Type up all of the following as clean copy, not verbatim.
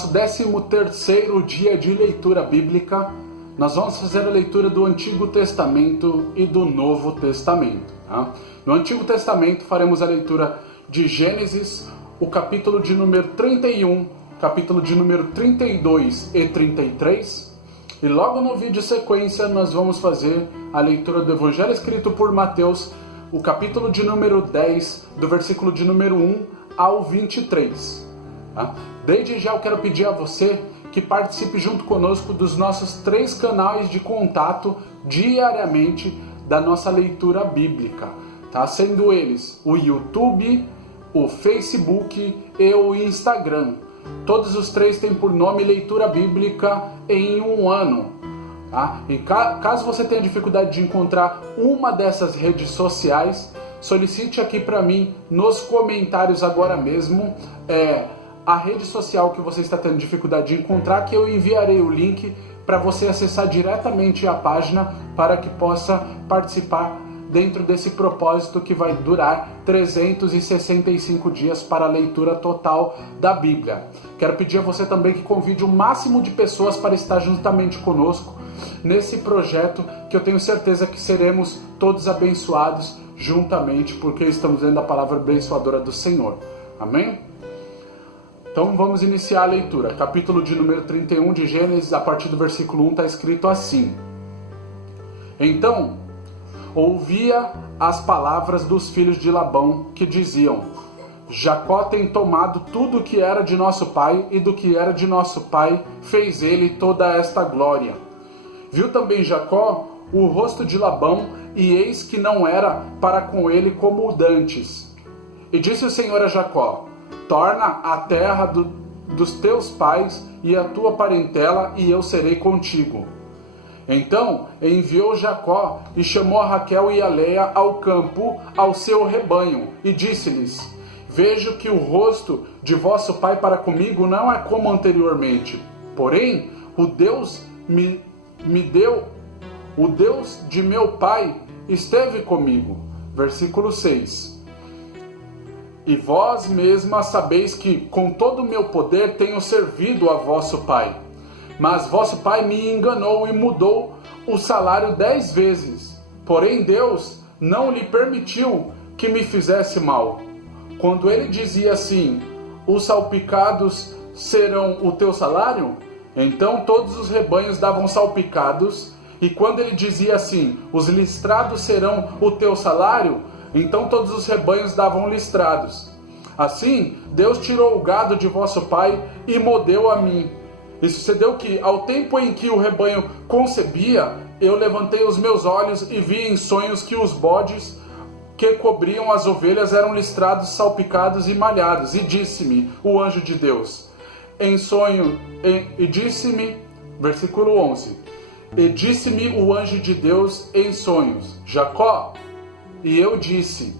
nosso 13º dia de leitura bíblica. Nós vamos fazer a leitura do Antigo Testamento e do Novo Testamento. Tá? No Antigo Testamento faremos a leitura de Gênesis, o capítulo de número 31, capítulo de número 32 e 33. E logo no vídeo sequência nós vamos fazer a leitura do Evangelho escrito por Mateus, o capítulo de número 10, do versículo de número 1 ao 23. Tá? Desde já eu quero pedir a você que participe junto conosco dos nossos 3 canais de contato diariamente da nossa leitura bíblica, tá? Sendo eles o YouTube, o Facebook e o Instagram. Todos os 3 têm por nome Leitura Bíblica em um ano. Tá? E caso você tenha dificuldade de encontrar uma dessas redes sociais, solicite aqui para mim nos comentários agora mesmo a rede social que você está tendo dificuldade de encontrar, que eu enviarei o link para você acessar diretamente a página para que possa participar dentro desse propósito que vai durar 365 dias para a leitura total da Bíblia. Quero pedir a você também que convide o máximo de pessoas para estar juntamente conosco nesse projeto, que eu tenho certeza que seremos todos abençoados juntamente, porque estamos lendo a palavra abençoadora do Senhor. Amém? Então vamos iniciar a leitura. Capítulo de número 31 de Gênesis, a partir do versículo 1 está escrito assim: Então ouvia as palavras dos filhos de Labão, que diziam: Jacó tem tomado tudo o que era de nosso pai, e do que era de nosso pai fez ele toda esta glória. Viu também Jacó o rosto de Labão, e eis que não era para com ele como o dantes. E disse o Senhor a Jacó: Torna a terra dos teus pais e a tua parentela, e eu serei contigo. Então enviou Jacó e chamou a Raquel e a Leia ao campo, ao seu rebanho, e disse-lhes: Vejo que o rosto de vosso pai para comigo não é como anteriormente. Porém, o Deus o Deus de meu pai esteve comigo. Versículo 6. E vós mesma sabeis que com todo o meu poder tenho servido a vosso pai. Mas vosso pai me enganou e mudou o salário 10 vezes. Porém Deus não lhe permitiu que me fizesse mal. Quando ele dizia assim: os salpicados serão o teu salário? Então todos os rebanhos davam salpicados. E quando ele dizia assim: os listrados serão o teu salário? Então todos os rebanhos davam listrados. Assim Deus tirou o gado de vosso pai e mo deu a mim. E sucedeu que, ao tempo em que o rebanho concebia, eu levantei os meus olhos e vi em sonhos que os bodes que cobriam as ovelhas eram listrados, salpicados e malhados. E disse-me o anjo de Deus, em sonho, e disse-me, versículo 11, e disse-me o anjo de Deus em sonhos: Jacó. E eu disse: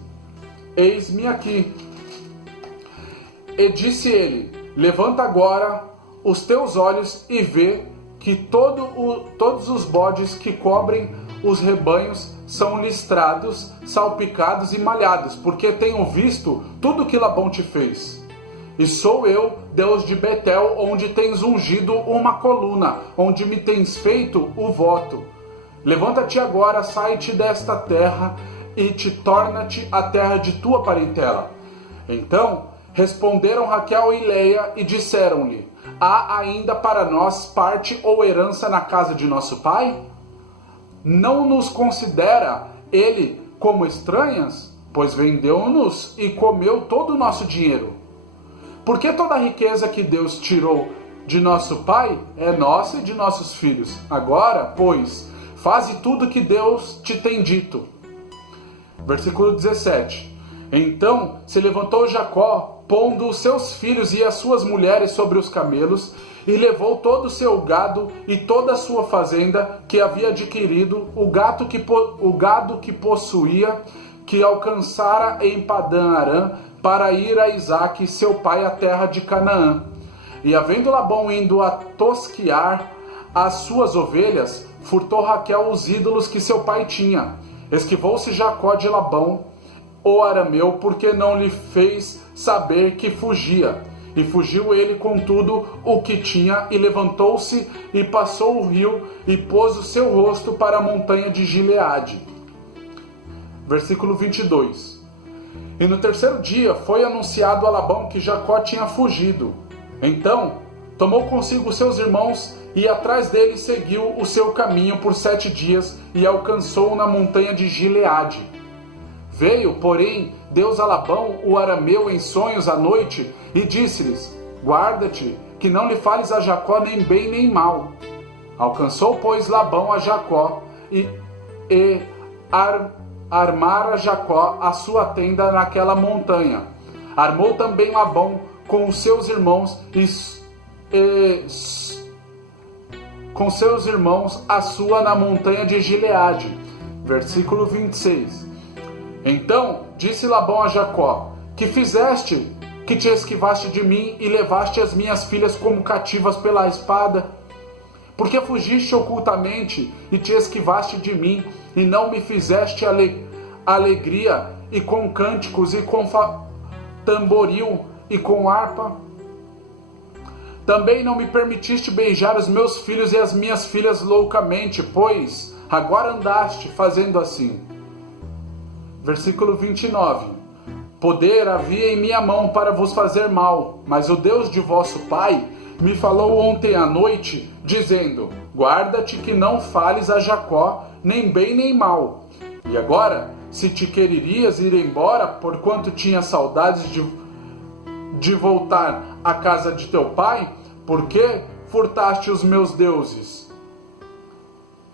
Eis-me aqui. E disse ele: Levanta agora os teus olhos e vê que todos os bodes que cobrem os rebanhos são listrados, salpicados e malhados, porque tenho visto tudo que Labão te fez. E sou eu, Deus de Betel, onde tens ungido uma coluna, onde me tens feito o voto. Levanta-te agora, sai-te desta terra e te torna-te a terra de tua parentela. Então responderam Raquel e Leia e disseram-lhe: Há ainda para nós parte ou herança na casa de nosso pai? Não nos considera ele como estranhas? Pois vendeu-nos e comeu todo o nosso dinheiro. Porque toda a riqueza que Deus tirou de nosso pai é nossa e de nossos filhos. Agora, pois, faze tudo que Deus te tem dito. Versículo 17. Então se levantou Jacó, pondo os seus filhos e as suas mulheres sobre os camelos, e levou todo o seu gado e toda a sua fazenda que havia adquirido, o gado que possuía, que alcançara em Padã-Arã, para ir a Isaque, seu pai, à terra de Canaã. E havendo Labão indo a tosquiar as suas ovelhas, furtou Raquel os ídolos que seu pai tinha. Esquivou-se Jacó de Labão, o arameu, porque não lhe fez saber que fugia. E fugiu ele com tudo o que tinha, e levantou-se e passou o rio, e pôs o seu rosto para a montanha de Gileade. Versículo 22. E no terceiro dia foi anunciado a Labão que Jacó tinha fugido. Então tomou consigo seus irmãos, e atrás dele seguiu o seu caminho por 7 dias, e alcançou na montanha de Gileade. Veio, porém, Deus a Labão, o arameu, em sonhos à noite, e disse-lhes: guarda-te, que não lhe fales a Jacó nem bem nem mal. Alcançou, pois, Labão a Jacó, e armara Jacó a sua tenda naquela montanha. Armou também Labão com os seus irmãos a sua na montanha de Gileade. Versículo 26. Então disse Labão a Jacó: que fizeste, que te esquivaste de mim e levaste as minhas filhas como cativas pela espada? Porque fugiste ocultamente e te esquivaste de mim, e não me fizeste alegria, e com cânticos, e com tamboril, e com harpa? Também não me permitiste beijar os meus filhos e as minhas filhas loucamente, pois agora andaste fazendo assim. Versículo 29. Poder havia em minha mão para vos fazer mal, mas o Deus de vosso pai me falou ontem à noite, dizendo: guarda-te que não fales a Jacó, nem bem nem mal. E agora, se te quererias ir embora, porquanto tinha saudades de voltar à casa de teu pai, por que furtaste os meus deuses?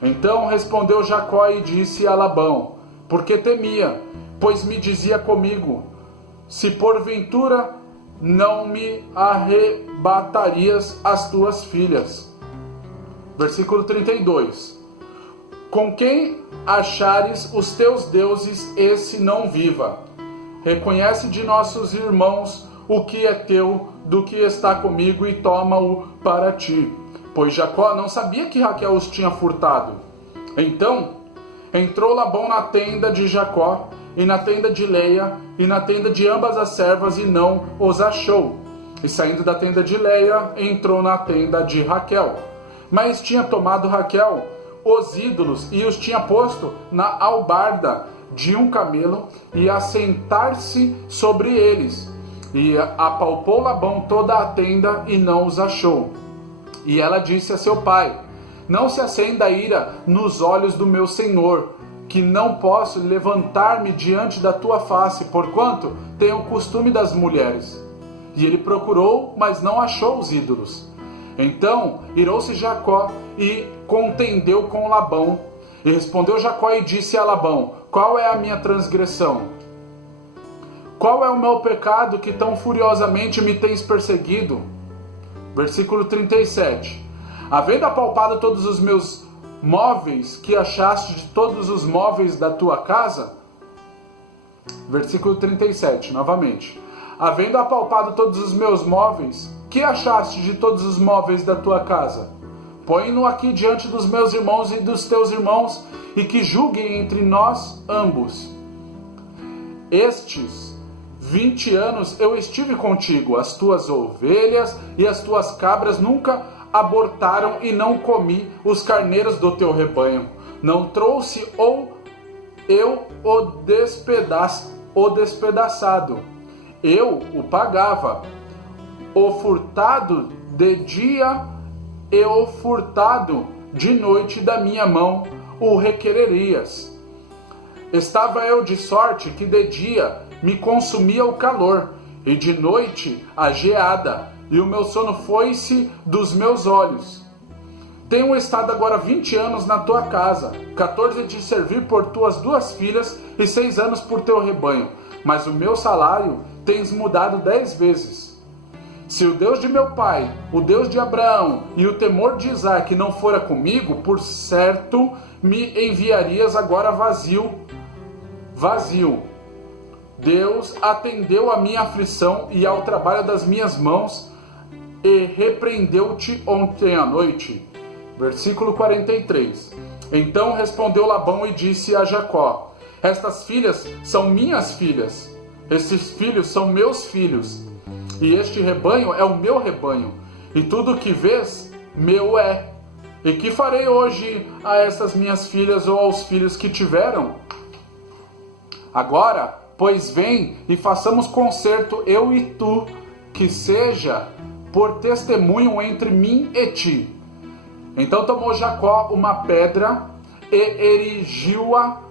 Então respondeu Jacó e disse a Labão: porque temia, pois me dizia comigo: se porventura não me arrebatarias as tuas filhas. Versículo 32. Com quem achares os teus deuses, esse não viva. Reconhece de nossos irmãos o que é teu, do que está comigo, e toma-o para ti. Pois Jacó não sabia que Raquel os tinha furtado. Então entrou Labão na tenda de Jacó, e na tenda de Leia, e na tenda de ambas as servas, e não os achou. E saindo da tenda de Leia, entrou na tenda de Raquel. Mas tinha tomado Raquel os ídolos, e os tinha posto na albarda de um camelo, e assentar-se sobre eles. E apalpou Labão toda a tenda, e não os achou. E ela disse a seu pai: não se acenda a ira nos olhos do meu senhor, que não posso levantar-me diante da tua face, porquanto tenho o costume das mulheres. E ele procurou, mas não achou os ídolos. Então irou-se Jacó e contendeu com Labão. E respondeu Jacó e disse a Labão: qual é a minha transgressão? Qual é o meu pecado que tão furiosamente me tens perseguido? Versículo 37. Havendo apalpado todos os meus móveis, que achaste de todos os móveis da tua casa? Versículo 37, novamente. Havendo apalpado todos os meus móveis, que achaste de todos os móveis da tua casa? Põe-no aqui diante dos meus irmãos e dos teus irmãos, e que julguem entre nós ambos. Estes 20 anos eu estive contigo, as tuas ovelhas e as tuas cabras nunca abortaram, e não comi os carneiros do teu rebanho. Não trouxe ou eu o despedaçado. Eu o pagava. O furtado de dia e o furtado de noite da minha mão o requererias. Estava eu de sorte que de dia me consumia o calor, e de noite a geada, e o meu sono foi-se dos meus olhos. Tenho estado agora 20 anos na tua casa, 14 de servir por tuas 2 filhas, e 6 anos por teu rebanho, mas o meu salário tens mudado 10 vezes. Se o Deus de meu pai, o Deus de Abraão e o temor de Isaque não fora comigo, por certo me enviarias agora vazio. Deus atendeu à minha aflição e ao trabalho das minhas mãos, e repreendeu-te ontem à noite. Versículo 43. Então respondeu Labão e disse a Jacó: estas filhas são minhas filhas, estes filhos são meus filhos. e este rebanho é o meu rebanho, e tudo o que vês, meu é. E que farei hoje a estas minhas filhas ou aos filhos que tiveram? Agora, pois vem e façamos concerto, eu e tu, que seja por testemunho entre mim e ti. Então tomou Jacó uma pedra e erigiu-a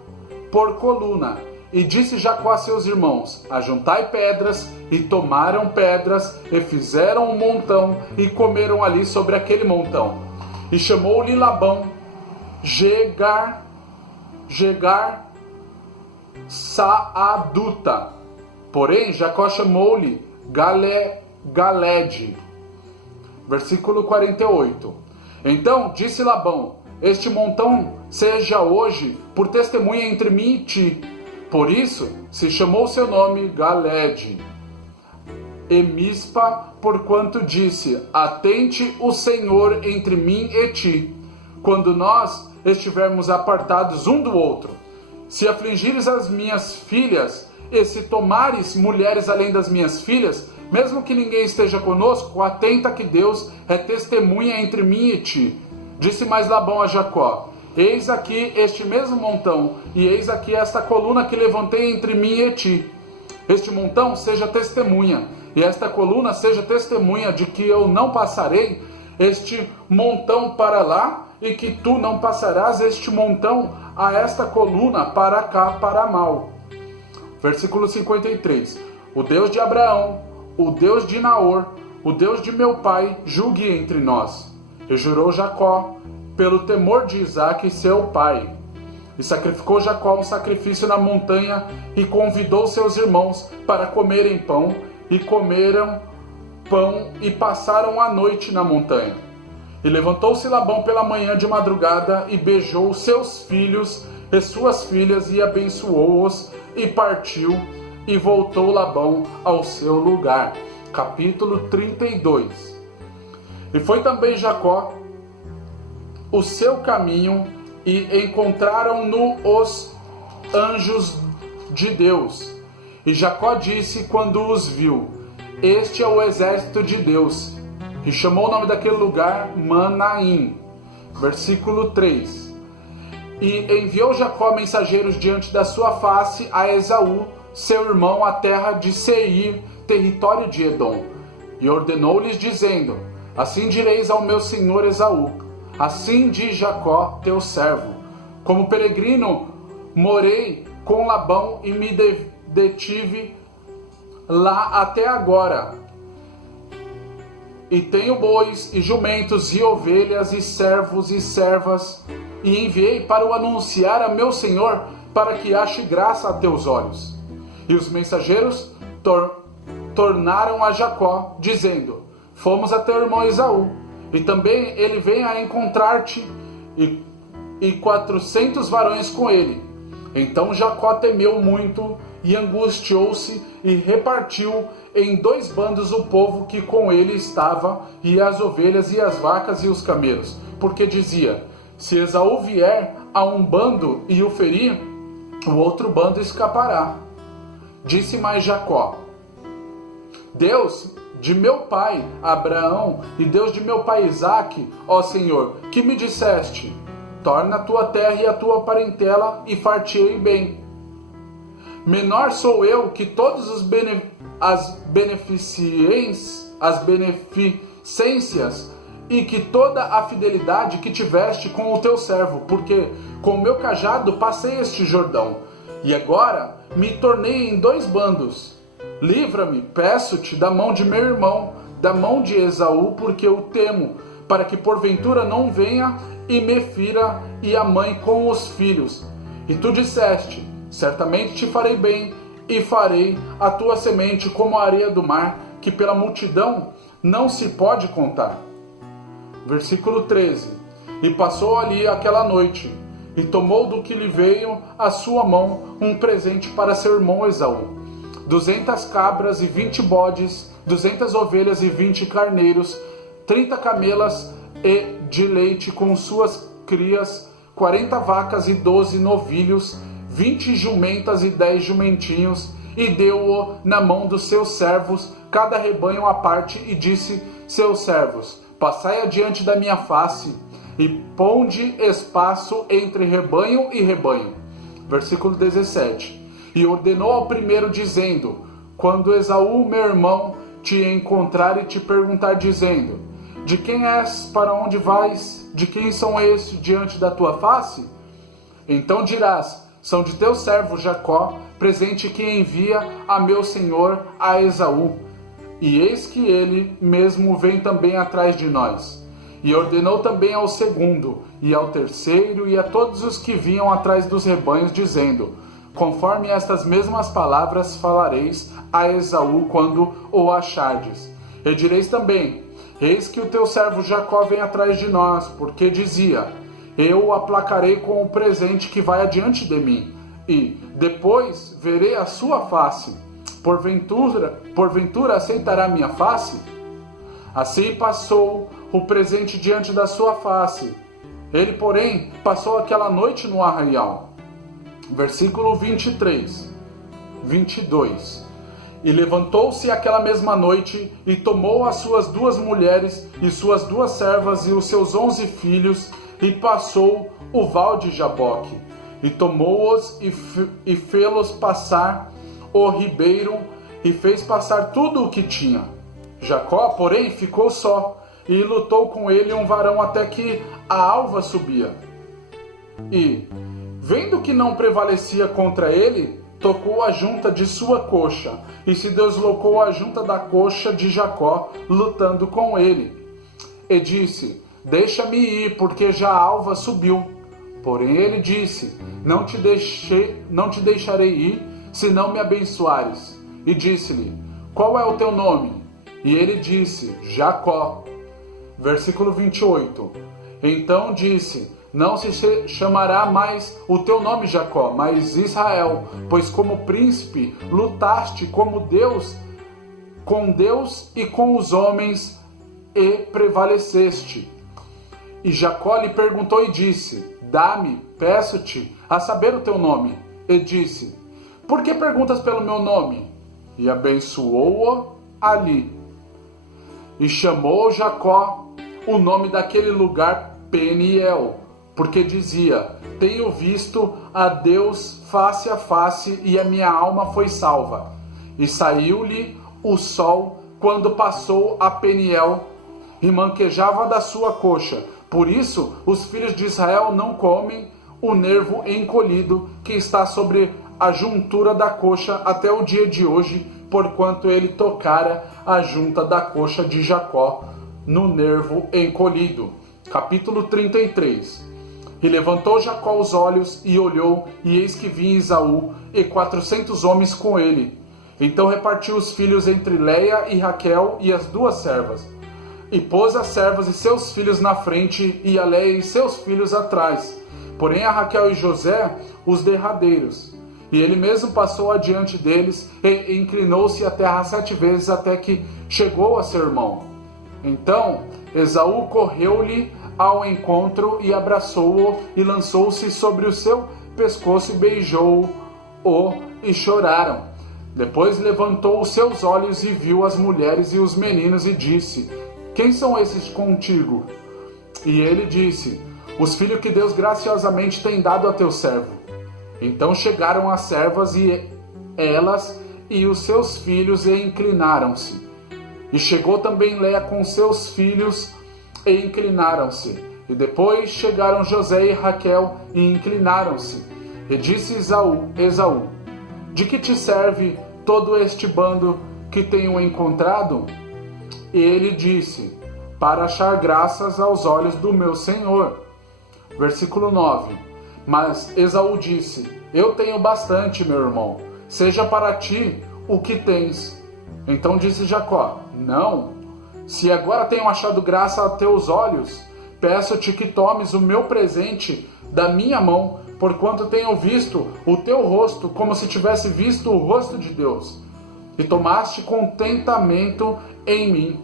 por coluna. E disse Jacó a seus irmãos: ajuntai pedras, e tomaram pedras, e fizeram um montão, e comeram ali sobre aquele montão. E chamou-lhe Labão Jegar Saaduta. Porém, Jacó chamou-lhe Galede. Versículo 48. Então disse Labão: este montão seja hoje por testemunha entre mim e ti. Por isso se chamou seu nome Galede. E Mispa, porquanto disse: atente o Senhor entre mim e ti, quando nós estivermos apartados um do outro. Se afligires as minhas filhas, e se tomares mulheres além das minhas filhas, mesmo que ninguém esteja conosco, atenta que Deus é testemunha entre mim e ti. Disse mais Labão a Jacó: eis aqui este mesmo montão, e eis aqui esta coluna que levantei entre mim e ti. Este montão seja testemunha, e esta coluna seja testemunha de que eu não passarei este montão para lá, e que tu não passarás este montão a esta coluna para cá, para mal. Versículo 53. O Deus de Abraão, o Deus de Naor, o Deus de meu pai, julgue entre nós. E jurou Jacó, pelo temor de Isaque, seu pai. E sacrificou Jacó um sacrifício na montanha, e convidou seus irmãos para comerem pão, e comeram pão, e passaram a noite na montanha. E levantou-se Labão pela manhã de madrugada, e beijou seus filhos e suas filhas, e abençoou-os, e partiu, e voltou Labão ao seu lugar. Capítulo 32. E foi também Jacó o seu caminho, e encontraram-no os anjos de Deus. E Jacó disse quando os viu: este é o exército de Deus. E chamou o nome daquele lugar Manaim. Versículo 3. E enviou Jacó mensageiros diante da sua face a Esaú, seu irmão, à terra de Seir, território de Edom. E ordenou-lhes, dizendo: assim direis ao meu senhor Esaú: assim diz Jacó, teu servo: como peregrino morei com Labão e me detive lá até agora. E tenho bois e jumentos e ovelhas e servos e servas, e enviei para o anunciar a meu senhor, para que ache graça a teus olhos. E os mensageiros tornaram a Jacó, dizendo: fomos a teu irmão Esaú, e também ele vem a encontrar-te, e 400 varões com ele. Então Jacó temeu muito, e angustiou-se, e repartiu em 2 bandos o povo que com ele estava, e as ovelhas, e as vacas, e os camelos. Porque dizia: se Esaú vier a um bando e o ferir, o outro bando escapará. Disse mais Jacó: Deus de meu pai Abraão e Deus de meu pai Isaque, ó Senhor, que me disseste: torna a tua terra e a tua parentela, e far-te-ei bem. Menor sou eu que todas as beneficências e que toda a fidelidade que tiveste com o teu servo, porque com o meu cajado passei este Jordão, e agora me tornei em 2 bandos. Livra-me, peço-te, da mão de meu irmão, da mão de Esaú, porque eu temo, para que porventura não venha e me fira, e a mãe com os filhos. E tu disseste: certamente te farei bem, e farei a tua semente como a areia do mar, que pela multidão não se pode contar. Versículo 13. E passou ali aquela noite, e tomou do que lhe veio à sua mão um presente para seu irmão Esaú: 200 cabras e 20 bodes, 200 ovelhas e 20 carneiros, 30 camelas e de leite com suas crias, 40 vacas e 12 novilhos, 20 jumentas e 10 jumentinhos, e deu-o na mão dos seus servos, cada rebanho à parte, e disse seus servos: passai adiante da minha face, e ponde espaço entre rebanho e rebanho. Versículo 17. E ordenou ao primeiro, dizendo: quando Esaú, meu irmão, te encontrar e te perguntar, dizendo: de quem és, para onde vais, de quem são estes diante da tua face? Então dirás: são de teu servo Jacó, presente que envia a meu senhor a Esaú. E eis que ele mesmo vem também atrás de nós. E ordenou também ao segundo, e ao terceiro, e a todos os que vinham atrás dos rebanhos, dizendo: conforme estas mesmas palavras falareis a Esaú quando o achardes. E direis também: eis que o teu servo Jacó vem atrás de nós, porque dizia: eu o aplacarei com o presente que vai adiante de mim, e depois verei a sua face. Porventura aceitará minha face? Assim passou o presente diante da sua face. Ele, porém, passou aquela noite no arraial. Versículo 22. E levantou-se aquela mesma noite, e tomou as suas 2 mulheres, e suas 2 servas, e os seus 11 filhos, e passou o val de Jaboque, e tomou-os, e fê-los passar o ribeiro, e fez passar tudo o que tinha. Jacó, porém, ficou só, e lutou com ele um varão até que a alva subia. E, vendo que não prevalecia contra ele, tocou a junta de sua coxa, e se deslocou a junta da coxa de Jacó, lutando com ele. E disse: deixa-me ir, porque já a alva subiu. Porém ele disse: não te deixarei ir, se não me abençoares. E disse-lhe: qual é o teu nome? E ele disse: Jacó. Versículo 28. Então disse: não se chamará mais o teu nome Jacó, mas Israel, pois como príncipe lutaste como Deus, com Deus e com os homens, e prevaleceste. E Jacó lhe perguntou e disse: dá-me, peço-te, a saber o teu nome. E disse: por que perguntas pelo meu nome? E abençoou-o ali. E chamou Jacó o nome daquele lugar Peniel, porque dizia: tenho visto a Deus face a face, e a minha alma foi salva. E saiu-lhe o sol quando passou a Peniel, e manquejava da sua coxa. Por isso os filhos de Israel não comem o nervo encolhido que está sobre a juntura da coxa até o dia de hoje, porquanto ele tocara a junta da coxa de Jacó no nervo encolhido. Capítulo 33. E levantou Jacó os olhos e olhou, e eis que vinha Esaú e 400 homens com ele. Então repartiu os filhos entre Leia e Raquel e as 2 servas. E pôs as servas e seus filhos na frente, e a Leia e seus filhos atrás. Porém a Raquel e José os derradeiros. E ele mesmo passou adiante deles, e inclinou-se a terra 7 vezes, até que chegou a seu irmão. Então Esaú correu-lhe ao encontro, e abraçou-o, e lançou-se sobre o seu pescoço, e beijou-o, e choraram. Depois levantou os seus olhos, e viu as mulheres e os meninos, e disse: quem são esses contigo? E ele disse: os filhos que Deus graciosamente tem dado a teu servo. Então chegaram as servas, e elas e os seus filhos, e inclinaram-se. E chegou também Leia com seus filhos, e inclinaram-se. E depois chegaram José e Raquel, e inclinaram-se. E disse Esaú: de que te serve todo este bando que tenho encontrado? E ele disse: para achar graças aos olhos do meu senhor. Versículo 9. Mas Esaú disse: eu tenho bastante, meu irmão, seja para ti o que tens. Então disse Jacó: não, se agora tenho achado graça a teus olhos, peço-te que tomes o meu presente da minha mão, porquanto tenho visto o teu rosto como se tivesse visto o rosto de Deus, e tomaste contentamento em mim.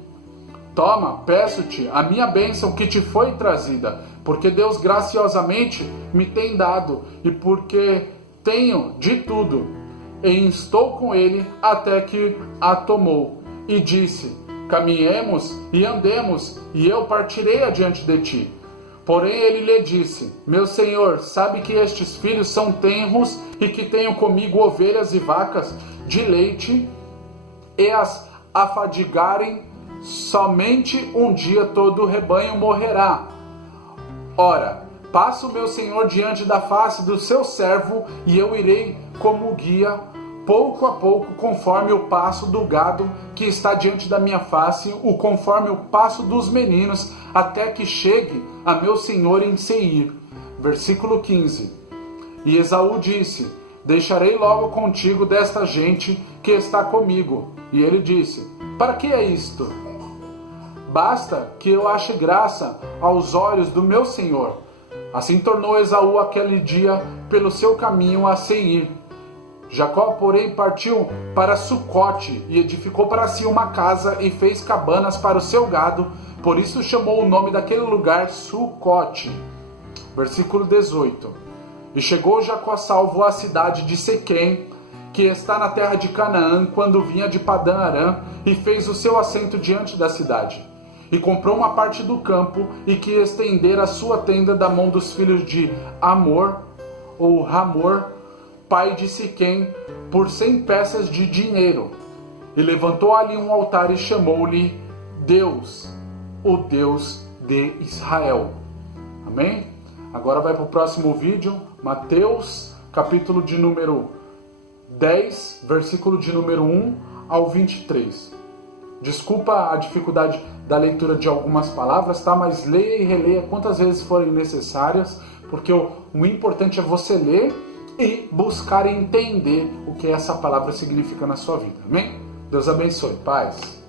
Toma, peço-te, a minha bênção que te foi trazida, porque Deus graciosamente me tem dado, e porque tenho de tudo, e estou com ele até que a tomou. e disse: caminhemos e andemos, e eu partirei adiante de ti. Porém ele lhe disse: meu senhor, sabe que estes filhos são tenros e que tenho comigo ovelhas e vacas de leite, e as afadigarem, somente um dia todo o rebanho morrerá. Ora, passa o meu senhor diante da face do seu servo, e eu irei como guia, pouco a pouco, conforme o passo do gado que está diante da minha face, o conforme o passo dos meninos, até que chegue a meu senhor em Seir. Versículo 15. E Esaú disse: deixarei logo contigo desta gente que está comigo. E ele disse: para que é isto? Basta que eu ache graça aos olhos do meu senhor. Assim tornou Esaú aquele dia pelo seu caminho a Seir. Jacó, porém, partiu para Sucote e edificou para si uma casa e fez cabanas para o seu gado, por isso chamou o nome daquele lugar Sucote. Versículo 18. E chegou Jacó salvo à cidade de Sequém, que está na terra de Canaã, quando vinha de Padã Arã, e fez o seu assento diante da cidade. E comprou uma parte do campo, e quis estender a sua tenda da mão dos filhos de Hamor, ou Hamor, pai de Siquém, por 100 peças de dinheiro. E levantou ali um altar e chamou-lhe Deus, o Deus de Israel. Amém? Agora vai para o próximo vídeo, Mateus, capítulo de número 10, versículo de número 1 ao 23. Desculpa a dificuldade da leitura de algumas palavras, tá? Mas leia e releia quantas vezes forem necessárias, porque o importante é você ler e buscar entender o que essa palavra significa na sua vida. Amém? Deus abençoe. Paz.